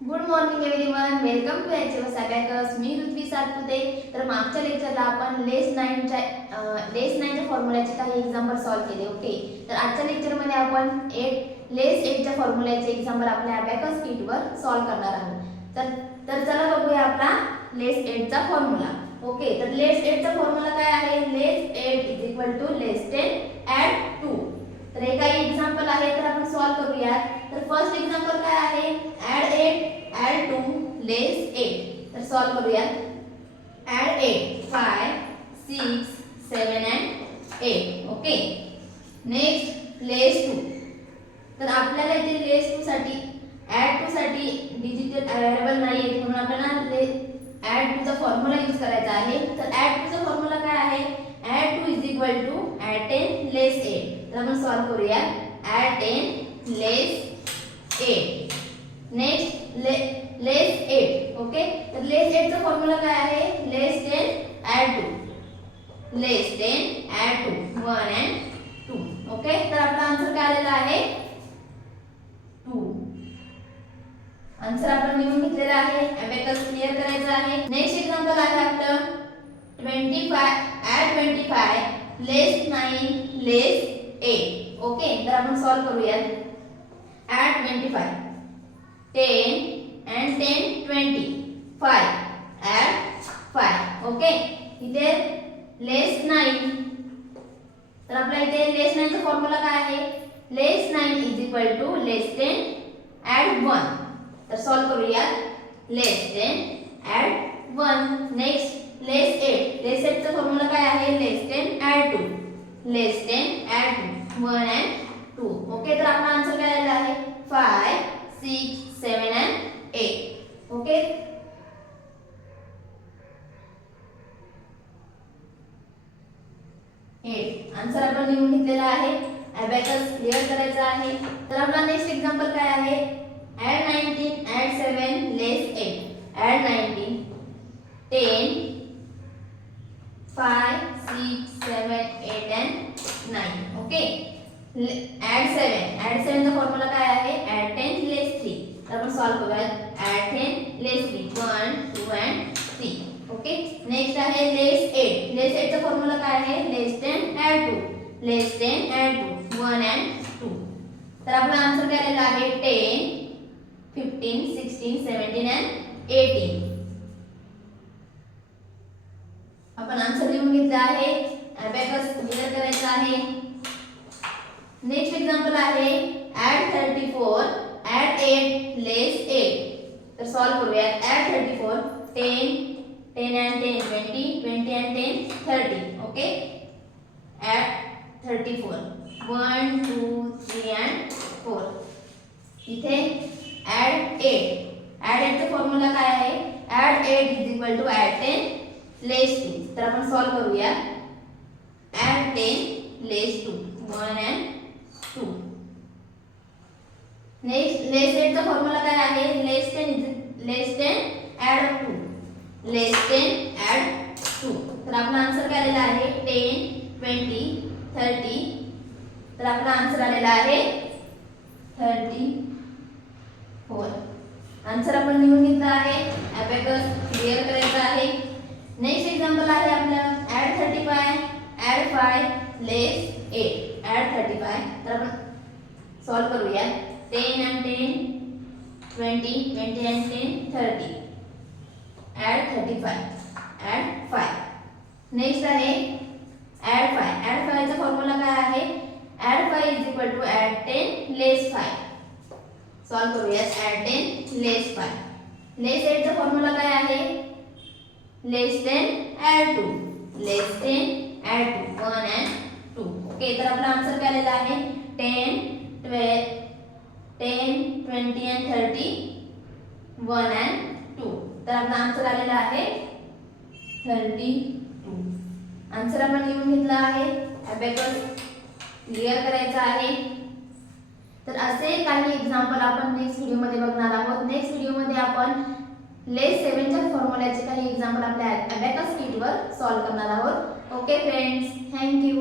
Good morning everyone, welcome to HS abacus. मी ऋत्वी सातपुते. तर मागच्या लेक्चरला आपण लेस 9च्या फॉर्म्युल्याचे काही एक्झाम्पल सॉल्व्ह केले. ओके, तर आजच्या लेक्चरमध्ये आपण लेस 8च्या फॉर्म्युल्याचे एक्झाम्पल आपल्या अबॅकस कीटवर सॉल्व्ह करणार आहोत. तर चला बघूया आपला लेस 8चा फॉर्म्युला. ओके, तर लेस 8चा फॉर्म्युला काय आहे? लेस 8 = लेस 10 ॲड 2. तर हे काही एक्झाम्पल आहे, तर आपण सॉल्व्ह करूया. तर फर्स्ट एक्झाम्पल काय आहे? Add 8 add 2 less 8. तर सॉल्व्ह करूया. Add 8 5 6 7 and 8. Okay, next less 2. तर आपल्याला इथे लेस 2 साठी ॲड 2 साठी डिजिटल अवेलेबल नाही आहे, म्हणून आपल्याला ॲड 2 चा फॉर्म्युला यूज करायचा आहे. तर ॲड 2 चा फॉर्म्युला काय आहे? Add 2 = add 10 less 8. तर आपण सॉल्व्ह करूया. Add 10 less 8. Next less 8. Okay, तर लेस 8 चा फॉर्म्युला काय आहे? Less 10 add 2 less 10 add 2 1 and 2. Okay, तर आपला आन्सर काय आलेला आहे? 2. आन्सर आपण लिहून घेतलेला आहे. अबॅकस क्लिअर करायचा आहे. नेक्स्ट एक्झाम्पल आहे आपलं 25 ॲड 25 लेस 9 लेस 8. ओके, तर आपण सॉल्व्ह करूया. Add 25 10 and 10 20 5 add 5. ओके, इथे लेस 9. तर आपल्या इथे लेस 9 चा फॉर्म्युला काय आहे? लेस 9 = लेस 10 ॲड 1. तर सॉल्व्ह करूया. लेस 10 ॲड 1. Next less 8. लेस 8 चा फॉर्म्युला काय आहे? Less 10 add 2 less 10 add 2 1 and 2. Okay, तर आपला आन्सर काय आलेला आहे? 5 6 7 and 8. ओके, आन्सर आपण लिहून घेतलेला आहे. अबॅकस क्लिअर करायचा आहे. तर आपला नेक्स्ट एक्झाम्पल काय आहे? Add 19 add 7 less 8. Add 19 10 5 6 7 8 and 9. Okay, add 7. Add 7 चा फॉर्म्युला काय आहे? Add 10 less 3. तर आपण सॉल्व्ह करूया. Add 10 less 3 1 2 and 3. Okay, next आहे लेस 8. लेस 8 चा फॉर्म्युला काय आहे? Less 10 add 2 less 10 add 2 1 and 2. तर आपला आन्सर काय आलेला आहे? 10 15 16 17 and 18. आपण आन्सर लिहून घेतला आहे. अबॅकस क्लिअर करायचा आहे. नेक्स्ट एक्झाम्पल आहे ॲड 34 ॲड 8 लेस 8. तर सॉल्व्ह करूया. Add 34 10 10 and 10 20 20 and 10 30. Okay, add 34 1 2 3 and 4. इथे ॲड 8. ॲड 8 चा फॉर्म्युला काय आहे? Add 8 = add 10 less 2. तर आपण सॉल्व्ह करूया. Add 10 less 2 1 and 2. Next less 8 चा फॉर्म्युला काय आहे? Less 10 add 2 less 10 add 2. तर आपला आन्सर काय आलेला आहे? 10 20 30. तर आपला आन्सर आलेला आहे 34. आन्सर आपण लिहून घेतला आहे. अबॅकस क्लिअर करायचा आहे. नेक्स्ट एक्झाम्पल आहे आपलं ॲड 35 ॲड 5 लेस 8. ॲड 35. तर आपण सॉल्व्ह करूया. 10 and 10 20 20 and 10 30. Add 35 add 5. Next आहे ॲड 5. ॲड 5 चा फॉर्म्युला काय आहे? Add 5 = add 10 less 5. सॉल्व्ह करूया. Add 10 less 5. लेस 8 चा फॉर्म्युला काय आहे? Less 10 add 2 less 10 add 2 1 and 2. Okay, तर आपला आन्सर काय आलेला आहे? 10 20 and 30 1 and 2. तर आपला आन्सर आलेला आहे 32. आन्सर आपण लिहून घेतला आहे. अबॅकस क्लिअर करायचा आहे. तर असे काही एक्झाम्पल आपण नेक्स्ट व्हिडिओमध्ये बघणार आहोत. नेक्स्ट व्हिडिओमध्ये आपण लेस 7च्या फॉर्म्युल्याचे काही एक्झाम्पल आपल्या अबॅकस कीटवर सॉल्व्ह करणार आहोत. Okay friends, thank you.